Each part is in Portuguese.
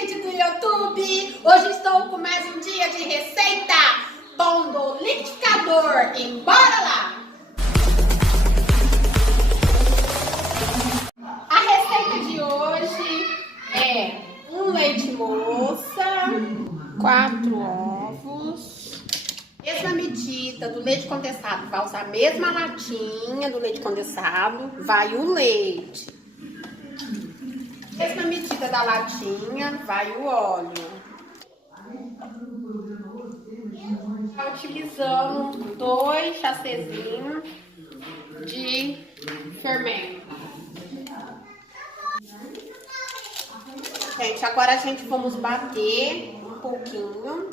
gente do YouTube! Hoje estou com mais um dia de receita pão do liquidificador. Embora lá! A receita de hoje é um leite moça, 4 ovos, mesma medida do leite condensado, vai usar a mesma latinha do leite condensado, vai o leite. Mesma medida da latinha, vai o óleo. Utilizando 2 chacezinhos de fermento. Gente, agora a gente vamos bater um pouquinho.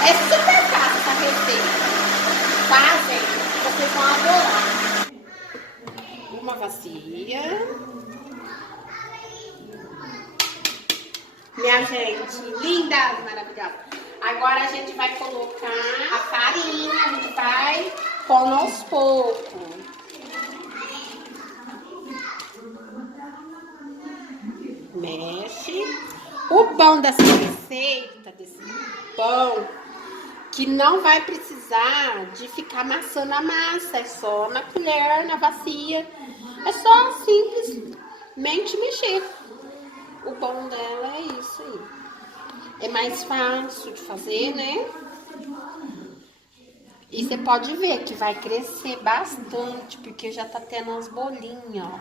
É super fácil essa receita. Fazem, vocês vão adorar. Uma bacia. Minha gente, linda, maravilhosa. Agora a gente vai colocar a farinha, a gente vai pondo aos poucos. Mexe. O bom dessa receita, desse pão, que não vai precisar de ficar amassando a massa, é só na colher, na bacia, é só simplesmente mexer. O bom dela é isso aí. É mais fácil de fazer, né? E você pode ver que vai crescer bastante, porque já tá tendo umas bolinhas, ó.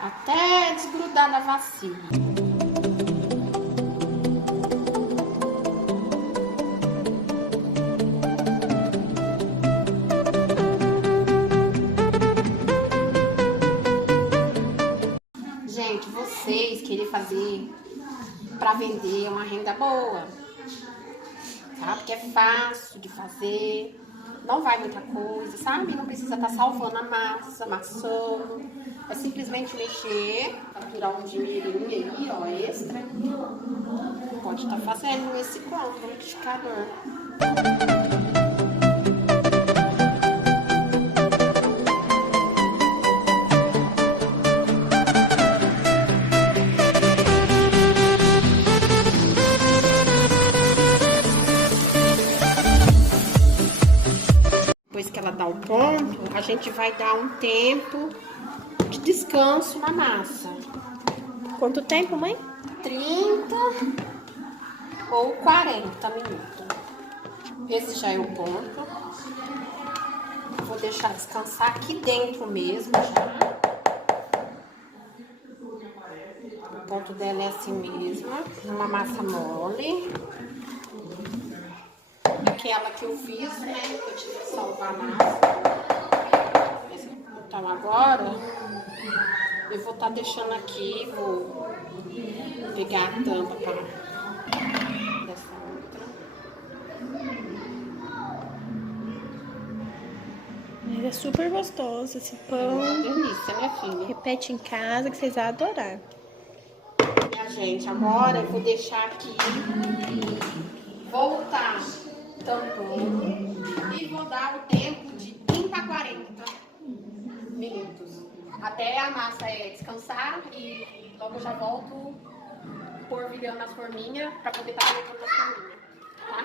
Até desgrudar na vasilha. Gente, vocês querem fazer para vender uma renda boa, tá? Porque é fácil de fazer, não vai muita coisa, sabe? Não precisa estar salvando a massa, amassando. É simplesmente mexer, capturar um dinheirinho aí, ó, extra. Pode estar fazendo esse pão no liquidificador. Depois que ela dá o ponto, a gente vai dar um tempo de descanso na massa. Quanto tempo, mãe? 30 ou 40 minutos. Esse já é o ponto. Vou deixar descansar aqui dentro mesmo já. O ponto dela é assim mesmo. Uma massa mole. Aquela que eu fiz, né? Que eu tive que salvar a massa. Então agora eu vou estar deixando aqui, vou pegar a tampa dessa outra. Mas é super gostoso esse pão. É uma delícia, minha filha. Repete em casa que vocês vão adorar. Minha gente, agora eu vou deixar aqui, voltar tampando e vou dar o tempo de 30 a 40 minutos. Até a massa descansar e logo eu já volto polvilhando as forminhas para poder estar colocando as forminhas, tá?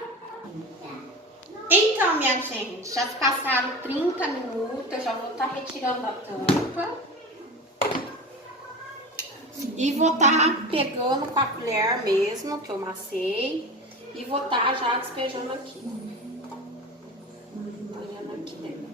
Então, minha gente, já se passaram 30 minutos, eu já vou estar retirando a tampa. E vou estar pegando com a colher mesmo, que eu amassei, e vou estar já despejando aqui. Olhando aqui dentro.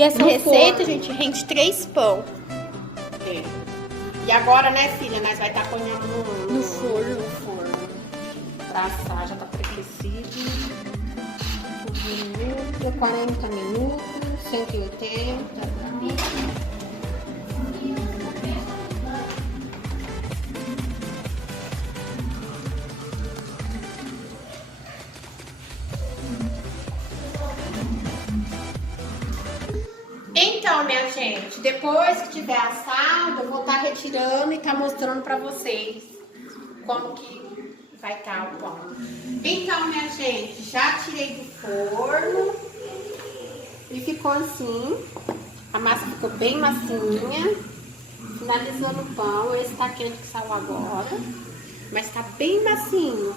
E essa No receita, forno. gente, rende 3 pão. É. E agora, né, filha, nós vai estar ponhando No forno. No forno. Pra assar, já tá pré-aquecido. 40 minutos, 180. Então, minha gente, depois que tiver assado, eu vou estar retirando e estar mostrando pra vocês como que vai estar o pão. Então, minha gente, já tirei do forno e ficou assim. A massa ficou bem massinha. Finalizando o pão, esse tá quente que saiu agora, mas tá bem massinho.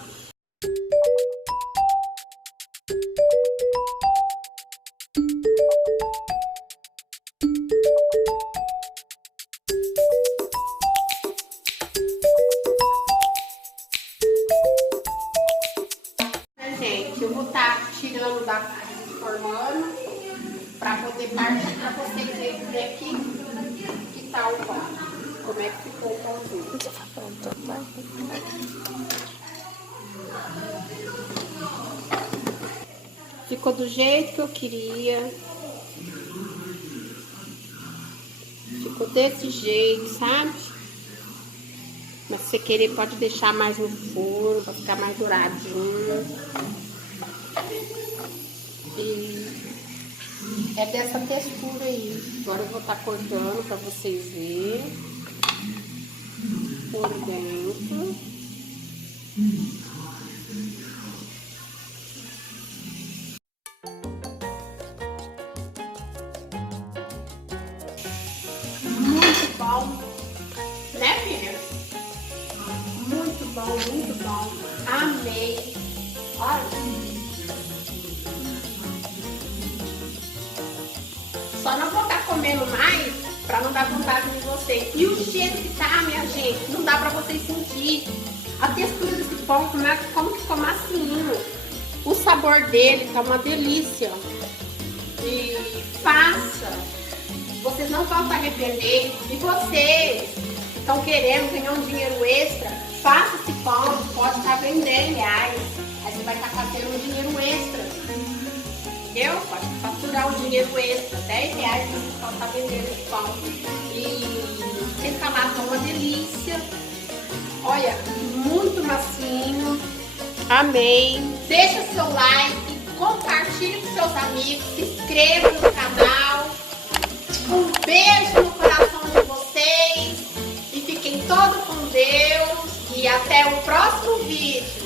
Gente, eu vou estar tirando da formando para poder partir para vocês verem por aqui que tá o pão. Como é que ficou o pãozinho. Ficou do jeito que eu queria. Ficou desse jeito, sabe? Mas se você querer, pode deixar mais no forno para ficar mais douradinho. E é dessa textura aí. Agora eu vou estar cortando para vocês verem por dentro. Muito bom, né, filha? Muito bom, muito bom. Amei. Olha. Só não vou estar comendo mais pra não dar vontade de vocês. E o jeito que tá, minha gente, não dá pra vocês sentir. A textura desse pão, como ficou massinho. O sabor dele tá uma delícia. E faça. Vocês não vão se arrepender. E vocês que estão querendo ganhar um dinheiro extra, faça esse pão. Pode estar vendendo reais. Aí você vai estar fazendo um dinheiro extra. Entendeu? Pode faturar um dinheiro extra. 10 reais você pode estar vendendo esse pão. E sem falar, tá uma delícia. Olha, muito macinho. Amei. Deixa seu like, compartilhe com seus amigos, se inscreva no canal. Um beijo no coração de vocês e fiquem todos com Deus e até o próximo vídeo.